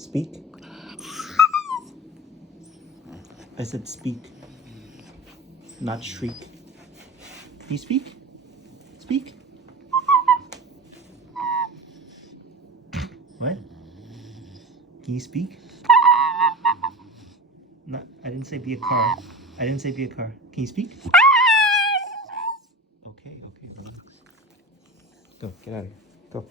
Speak. I said speak, not shriek. Can you speak? Speak. What? Can you speak? Not, I didn't say be a car. I didn't say be a car. Can you speak? Okay, relax. Go, get out of here. Go.